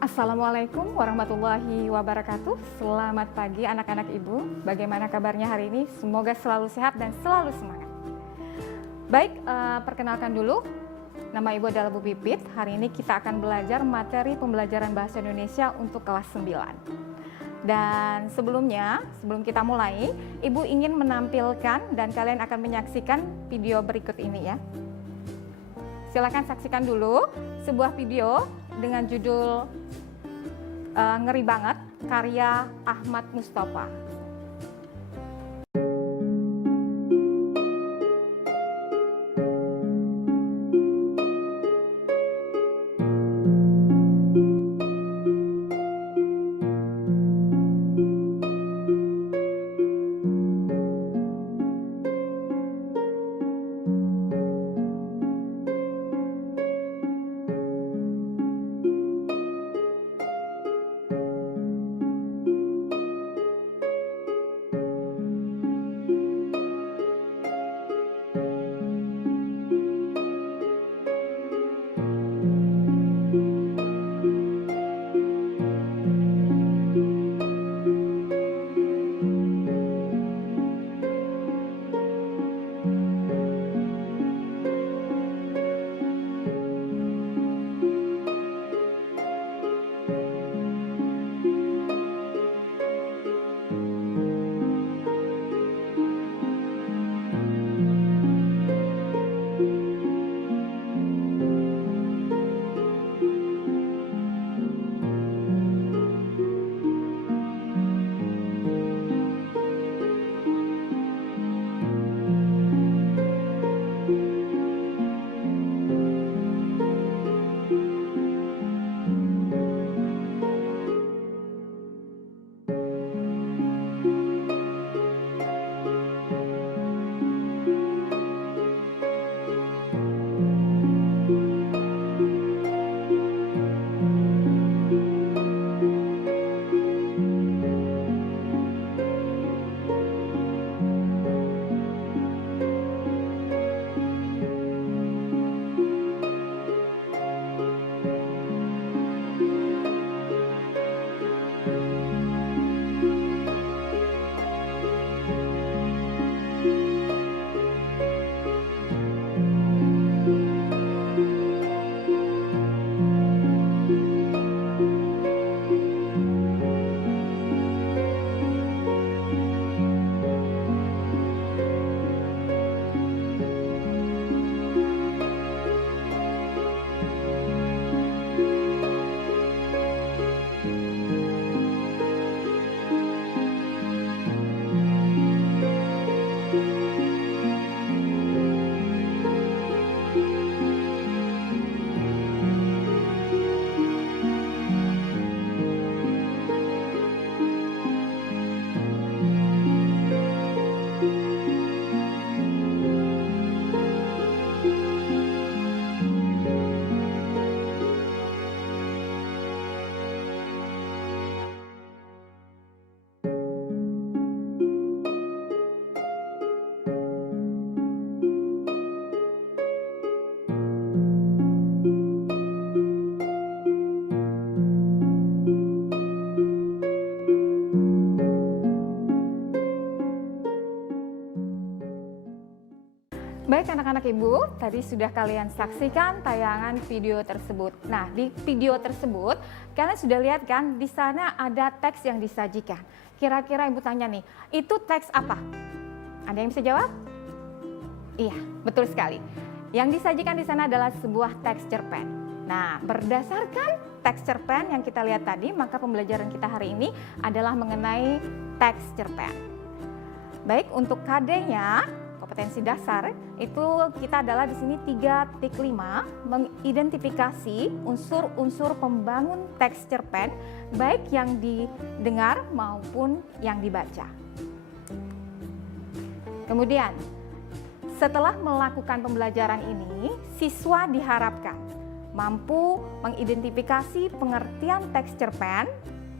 Assalamualaikum warahmatullahi wabarakatuh. Selamat pagi anak-anak ibu. Bagaimana kabarnya hari ini? Semoga selalu sehat dan selalu semangat. Baik, perkenalkan dulu. Nama ibu adalah Bu Pipit. Hari ini kita akan belajar materi pembelajaran bahasa Indonesia untuk kelas 9. Dan sebelum kita mulai, ibu ingin menampilkan dan kalian akan menyaksikan video berikut ini ya. Silakan saksikan dulu sebuah video dengan judul Ngeri Banget, karya Ahmad Mustafa. Baik anak-anak ibu, tadi sudah kalian saksikan tayangan video tersebut. Nah, di video tersebut kalian sudah lihat kan, di sana ada teks yang disajikan. Kira-kira ibu tanya nih, itu teks apa? Ada yang bisa jawab? Iya, betul sekali. Yang disajikan di sana adalah sebuah teks cerpen. Nah, berdasarkan teks cerpen yang kita lihat tadi, maka pembelajaran kita hari ini adalah mengenai teks cerpen. Baik, untuk KD-nya, kompetensi dasar, itu kita adalah di sini 3.5, mengidentifikasi unsur-unsur pembangun teks cerpen, baik yang didengar maupun yang dibaca. Kemudian, setelah melakukan pembelajaran ini, siswa diharapkan mampu mengidentifikasi pengertian teks cerpen.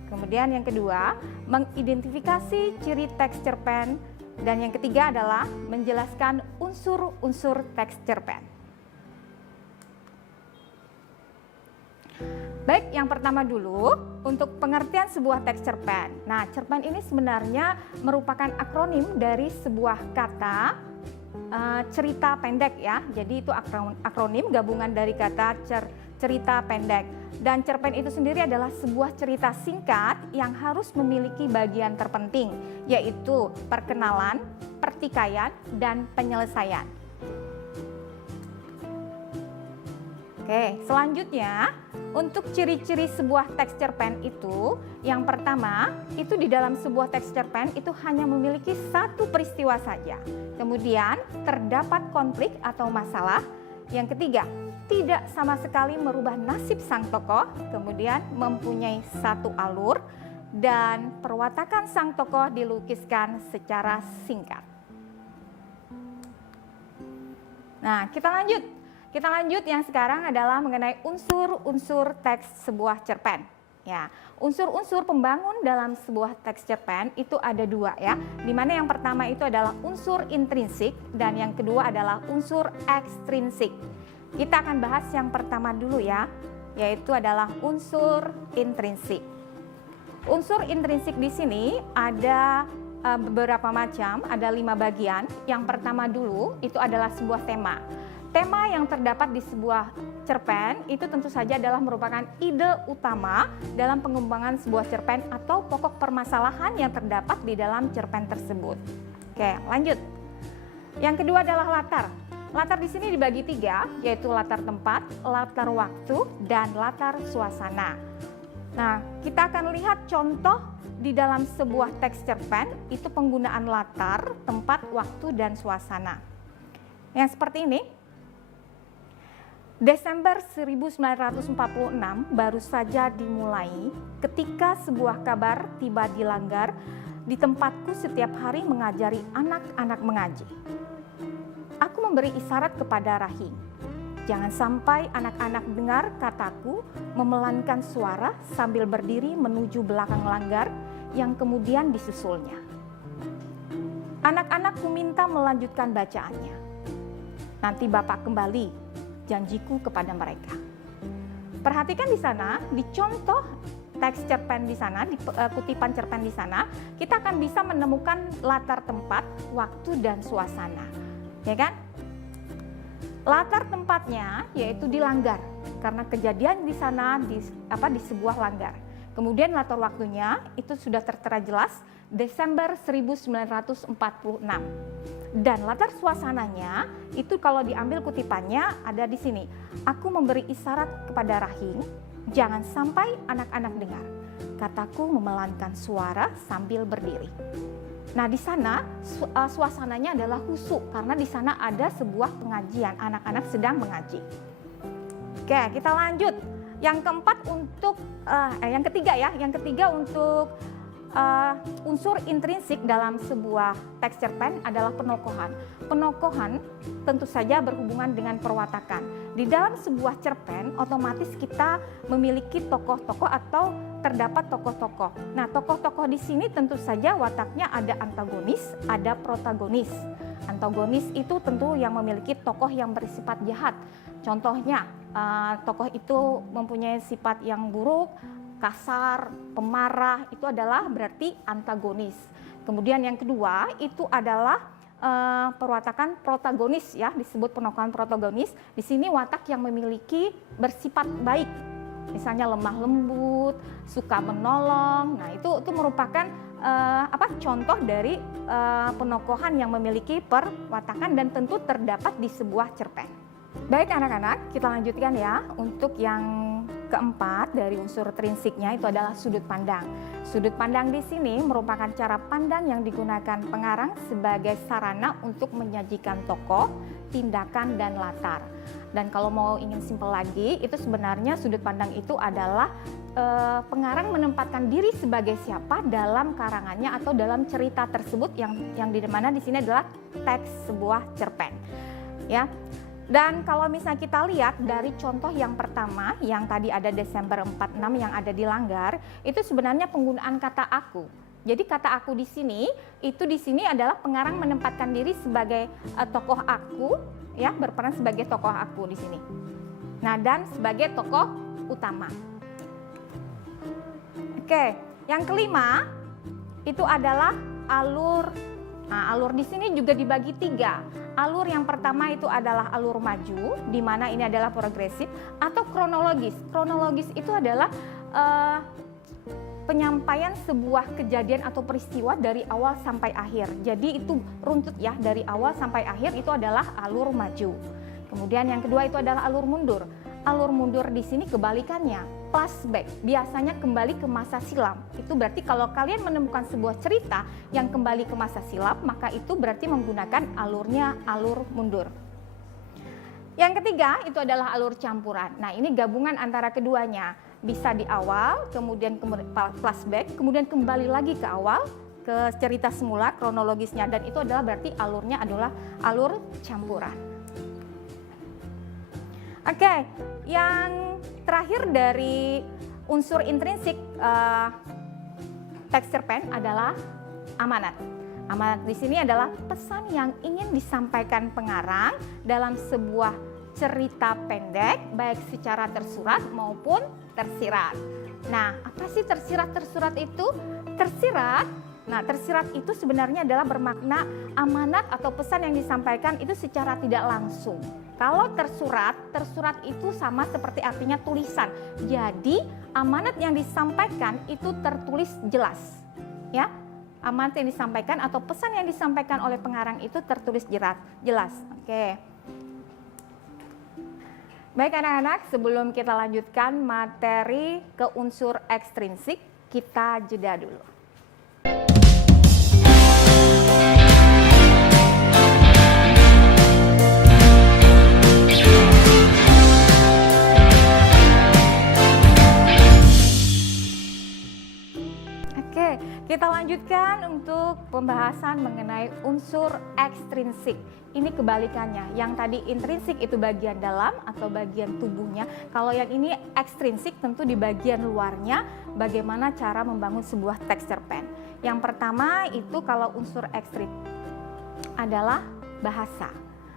Kemudian yang kedua, mengidentifikasi ciri teks cerpen. Dan yang ketiga adalah menjelaskan unsur-unsur teks cerpen. Baik, yang pertama dulu untuk pengertian sebuah teks cerpen. Nah, cerpen ini sebenarnya merupakan akronim dari sebuah kata cerita pendek ya. Jadi itu akronim gabungan dari kata cerita pendek. Dan cerpen itu sendiri adalah sebuah cerita singkat yang harus memiliki bagian terpenting, yaitu perkenalan, pertikaian, dan penyelesaian. Oke, selanjutnya untuk ciri-ciri sebuah teks cerpen itu, yang pertama itu di dalam sebuah teks cerpen itu hanya memiliki satu peristiwa saja. Kemudian terdapat konflik atau masalah. Yang ketiga, tidak sama sekali merubah nasib sang tokoh. Kemudian mempunyai satu alur dan perwatakan sang tokoh dilukiskan secara singkat. Nah, kita lanjut. Kita lanjut yang sekarang adalah mengenai unsur-unsur teks sebuah cerpen. Ya, unsur-unsur pembangun dalam sebuah teks cerpen itu ada dua ya. Dimana yang pertama itu adalah unsur intrinsik dan yang kedua adalah unsur ekstrinsik. Kita akan bahas yang pertama dulu ya, yaitu adalah unsur intrinsik. Unsur intrinsik di sini ada beberapa macam, ada 5 bagian. Yang pertama dulu itu adalah sebuah tema. Tema yang terdapat di sebuah cerpen itu tentu saja adalah merupakan ide utama dalam pengembangan sebuah cerpen atau pokok permasalahan yang terdapat di dalam cerpen tersebut. Oke, lanjut. Yang kedua adalah latar. Latar di sini dibagi 3, yaitu latar tempat, latar waktu, dan latar suasana. Nah, kita akan lihat contoh di dalam sebuah teks cerpen itu penggunaan latar, tempat, waktu, dan suasana. Yang seperti ini. Desember 1946 baru saja dimulai ketika sebuah kabar tiba di Langgar. Di tempatku setiap hari mengajari anak-anak mengaji. Aku memberi isyarat kepada Rahim. Jangan sampai anak-anak dengar kataku memelankan suara sambil berdiri menuju belakang Langgar yang kemudian disusulnya. Anak-anakku minta melanjutkan bacaannya. Nanti Bapak kembali, janjiku kepada mereka. Perhatikan di sana, di contoh teks cerpen di sana, di kutipan cerpen di sana, kita akan bisa menemukan latar tempat, waktu, dan suasana. Ya kan? Latar tempatnya yaitu di Langgar, karena kejadian di sana di sebuah langgar. Kemudian latar waktunya itu sudah tertera jelas Desember 1946. Dan latar suasananya itu kalau diambil kutipannya ada di sini. Aku memberi isyarat kepada Rahim, jangan sampai anak-anak dengar. Kataku memelankan suara sambil berdiri. Nah, di sana suasananya adalah khusyuk karena di sana ada sebuah pengajian, anak-anak sedang mengaji. Oke, kita lanjut. Yang keempat untuk yang ketiga untuk unsur intrinsik dalam sebuah teks cerpen adalah penokohan. Penokohan tentu saja berhubungan dengan perwatakan. Di dalam sebuah cerpen otomatis kita memiliki tokoh-tokoh atau terdapat tokoh-tokoh. Nah, tokoh-tokoh di sini tentu saja wataknya ada antagonis, ada protagonis. Antagonis itu tentu yang memiliki tokoh yang bersifat jahat. Contohnya, tokoh itu mempunyai sifat yang buruk, kasar, pemarah, itu adalah berarti antagonis. Kemudian yang kedua itu adalah perwatakan protagonis ya, disebut penokohan protagonis. Di sini watak yang memiliki bersifat baik, misalnya lemah lembut, suka menolong. Nah, itu merupakan contoh dari penokohan yang memiliki perwatakan dan tentu terdapat di sebuah cerpen. Baik anak-anak, kita lanjutkan ya. Untuk yang keempat dari unsur trinsiknya itu adalah sudut pandang. Sudut pandang di sini merupakan cara pandang yang digunakan pengarang sebagai sarana untuk menyajikan tokoh, tindakan, dan latar. Dan kalau mau ingin simpel lagi, itu sebenarnya sudut pandang itu adalah pengarang menempatkan diri sebagai siapa dalam karangannya atau dalam cerita tersebut yang di mana di sini adalah teks sebuah cerpen. Ya. Dan kalau misalnya kita lihat dari contoh yang pertama yang tadi ada Desember 46 yang ada di Langgar, itu sebenarnya penggunaan kata aku. Jadi kata aku di sini adalah pengarang menempatkan diri sebagai tokoh aku, ya, berperan sebagai tokoh aku di sini. Nah, dan sebagai tokoh utama. Oke, yang kelima itu adalah alur. Nah, alur di sini juga dibagi 3. Alur yang pertama itu adalah alur maju, di mana ini adalah progresif, atau kronologis. Kronologis itu adalah penyampaian sebuah kejadian atau peristiwa dari awal sampai akhir. Jadi itu runtut ya, dari awal sampai akhir itu adalah alur maju. Kemudian yang kedua itu adalah alur mundur. Alur mundur di sini kebalikannya, flashback. Biasanya kembali ke masa silam. Itu berarti kalau kalian menemukan sebuah cerita yang kembali ke masa silam, maka itu berarti menggunakan alurnya alur mundur. Yang ketiga itu adalah alur campuran. Nah, ini gabungan antara keduanya. Bisa di awal, kemudian flashback, kemudian kembali lagi ke awal, ke cerita semula, kronologisnya. Dan itu adalah berarti alurnya adalah alur campuran. Oke, yang terakhir dari unsur intrinsik teks cerpen adalah amanat. Amanat di sini adalah pesan yang ingin disampaikan pengarang dalam sebuah cerita pendek, baik secara tersurat maupun tersirat. Nah, apa sih tersirat-tersurat itu? Tersirat itu sebenarnya adalah bermakna amanat atau pesan yang disampaikan itu secara tidak langsung. Kalau tersurat itu sama seperti artinya tulisan. Jadi amanat yang disampaikan itu tertulis jelas. Ya, amanat yang disampaikan atau pesan yang disampaikan oleh pengarang itu tertulis jelas. Oke. Baik anak-anak, sebelum kita lanjutkan materi ke unsur ekstrinsik, kita jeda dulu. Kita lanjutkan untuk pembahasan mengenai unsur ekstrinsik. Ini kebalikannya. Yang tadi intrinsik itu bagian dalam atau bagian tubuhnya. Kalau yang ini ekstrinsik tentu di bagian luarnya, bagaimana cara membangun sebuah teks cerpen. Yang pertama itu kalau unsur ekstrinsik adalah bahasa.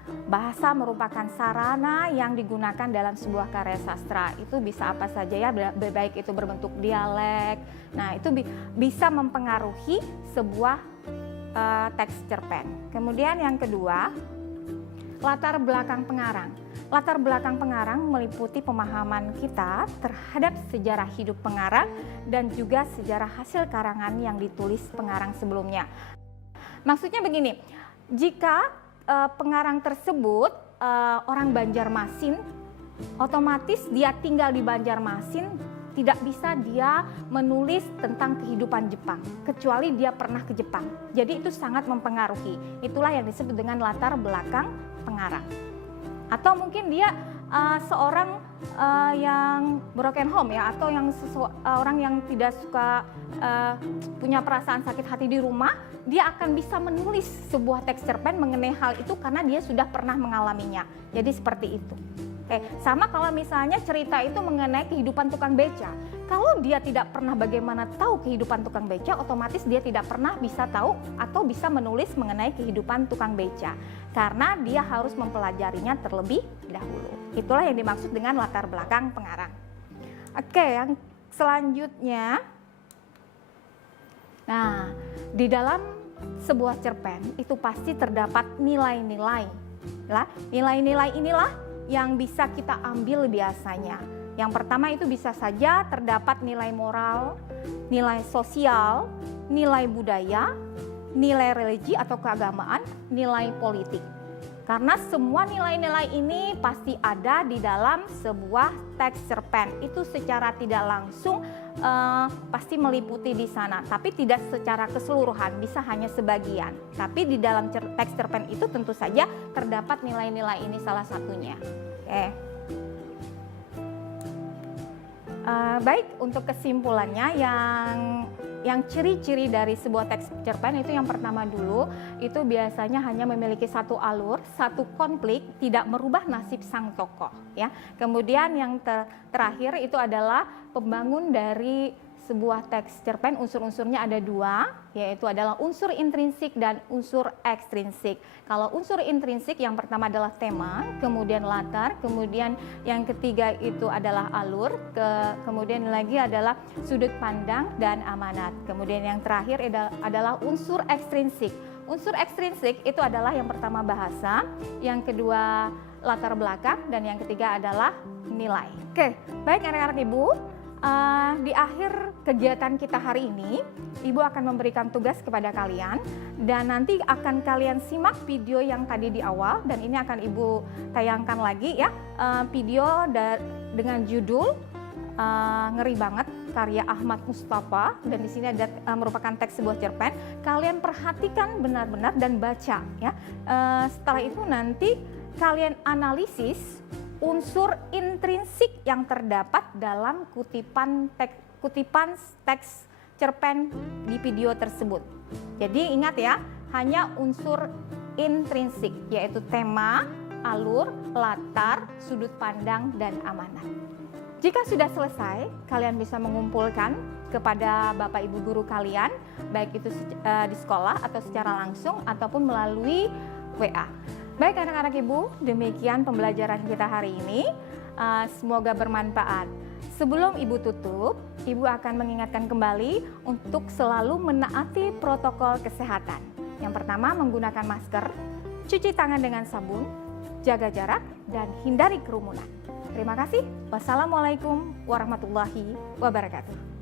Bahasa merupakan sarana yang digunakan dalam sebuah karya sastra. Itu bisa apa saja ya, baik itu berbentuk dialek. Nah, itu bisa mempengaruhi sebuah teks cerpen. Kemudian yang kedua, latar belakang pengarang. Latar belakang pengarang meliputi pemahaman kita terhadap sejarah hidup pengarang dan juga sejarah hasil karangan yang ditulis pengarang sebelumnya. Maksudnya begini, jika pengarang tersebut orang Banjarmasin, otomatis dia tinggal di Banjarmasin, tidak bisa dia menulis tentang kehidupan Jepang, kecuali dia pernah ke Jepang. Jadi itu sangat mempengaruhi. Itulah yang disebut dengan latar belakang pengarang. Atau mungkin dia seorang yang broken home ya, atau yang orang yang tidak suka punya perasaan sakit hati di rumah, dia akan bisa menulis sebuah teks cerpen mengenai hal itu karena dia sudah pernah mengalaminya. Jadi seperti itu. Sama kalau misalnya cerita itu mengenai kehidupan tukang beca. Kalau dia tidak pernah bagaimana tahu kehidupan tukang beca, otomatis dia tidak pernah bisa tahu atau bisa menulis mengenai kehidupan tukang beca. Karena dia harus mempelajarinya terlebih dahulu. Itulah yang dimaksud dengan latar belakang pengarang. Oke, yang selanjutnya. Nah, di dalam sebuah cerpen itu pasti terdapat nilai-nilai. Nilai-nilai inilah yang bisa kita ambil biasanya. Yang pertama itu bisa saja terdapat nilai moral, nilai sosial, nilai budaya, nilai religi atau keagamaan, nilai politik. Karena semua nilai-nilai ini pasti ada di dalam sebuah teks cerpen. Itu secara tidak langsung pasti meliputi di sana, tapi tidak secara keseluruhan, bisa hanya sebagian. Tapi di dalam teks cerpen itu tentu saja terdapat nilai-nilai ini salah satunya. Oke. Baik, untuk kesimpulannya yang ciri-ciri dari sebuah teks cerpen itu yang pertama dulu, itu biasanya hanya memiliki satu alur, satu konflik, tidak merubah nasib sang tokoh ya. Kemudian yang terakhir itu adalah pembangun dari sebuah teks cerpen unsur-unsurnya ada dua, yaitu adalah unsur intrinsik dan unsur ekstrinsik. Kalau unsur intrinsik yang pertama adalah tema, kemudian latar, kemudian yang ketiga itu adalah alur, kemudian lagi adalah sudut pandang dan amanat. Kemudian yang terakhir adalah unsur ekstrinsik. Unsur ekstrinsik itu adalah yang pertama bahasa, yang kedua latar belakang, dan yang ketiga adalah nilai. Oke, baik anak-anak Ibu, di akhir kegiatan kita hari ini, Ibu akan memberikan tugas kepada kalian dan nanti akan kalian simak video yang tadi di awal, dan ini akan Ibu tayangkan lagi ya, video dengan judul Ngeri Banget karya Ahmad Mustafa, dan di sini ada merupakan teks sebuah cerpen. Kalian perhatikan benar-benar dan baca ya. Setelah itu nanti kalian analisis unsur intrinsik yang terdapat dalam kutipan teks cerpen di video tersebut. Jadi ingat ya, hanya unsur intrinsik, yaitu tema, alur, latar, sudut pandang, dan amanat. Jika sudah selesai, kalian bisa mengumpulkan kepada Bapak Ibu guru kalian, baik itu di sekolah atau secara langsung ataupun melalui WA. Baik anak-anak Ibu, demikian pembelajaran kita hari ini. Semoga bermanfaat. Sebelum Ibu tutup, Ibu akan mengingatkan kembali untuk selalu menaati protokol kesehatan. Yang pertama, menggunakan masker, cuci tangan dengan sabun, jaga jarak, dan hindari kerumunan. Terima kasih. Wassalamualaikum warahmatullahi wabarakatuh.